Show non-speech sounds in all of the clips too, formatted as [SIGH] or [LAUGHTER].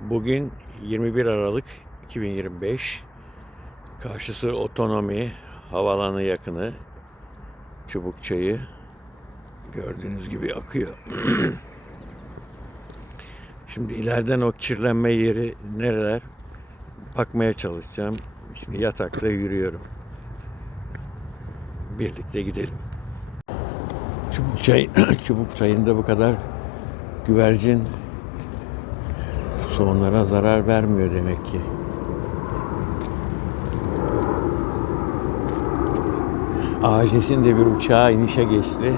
Bugün 21 Aralık 2025. Karşısı otonomi, havalanı yakını, çubuk çayı gördüğünüz gibi akıyor. [CLEARS THROAT] Şimdi ileriden o kirlenme yeri nereler bakmaya çalışacağım. Şimdi yatakta yürüyorum. Birlikte gidelim. Çubuk çay, [CLEARS THROAT] çubuk çayında bu kadar güvercin Soğanlara zarar vermiyor demek ki. Ağaçesin de bir uçağa inişe geçti.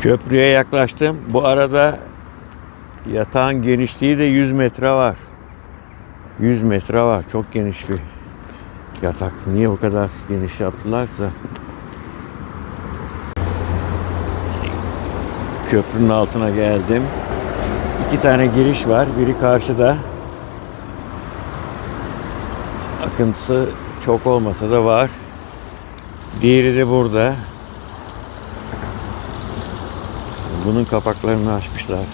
Köprüye yaklaştım. Bu arada yatağın genişliği de 100 metre var. 100 metre var. Çok geniş bir yatak. Niye o kadar geniş yaptılarsa. Köprünün altına geldim. İki tane giriş var. Biri karşıda. Akıntısı çok olmasa da var. Diğeri de burada. Bunun kapaklarını açmışlar.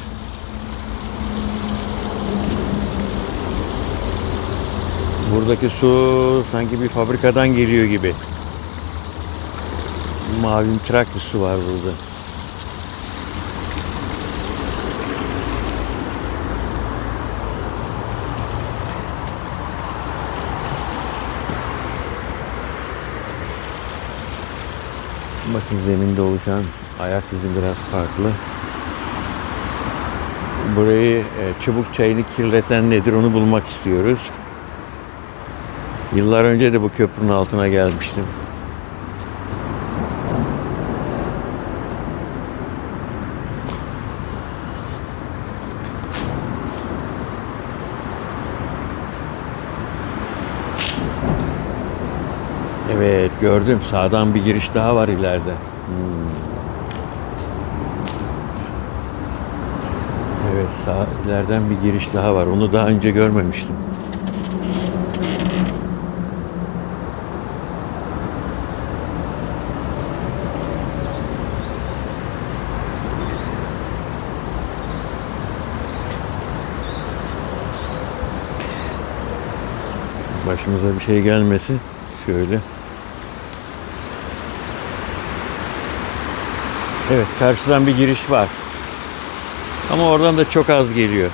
Buradaki su sanki bir fabrikadan geliyor gibi. Mavi bir su var burada. Bakın zeminde oluşan ayak izi biraz farklı. Burayı e, çubuk çayını kirleten nedir onu bulmak istiyoruz. Yıllar önce de bu köprünün altına gelmiştim. Evet gördüm. Sağdan bir giriş daha var ileride. Hmm. Evet sağ ileriden bir giriş daha var. Onu daha önce görmemiştim. Başımıza bir şey gelmesin. Şöyle. Evet karşıdan bir giriş var. Ama oradan da çok az geliyor.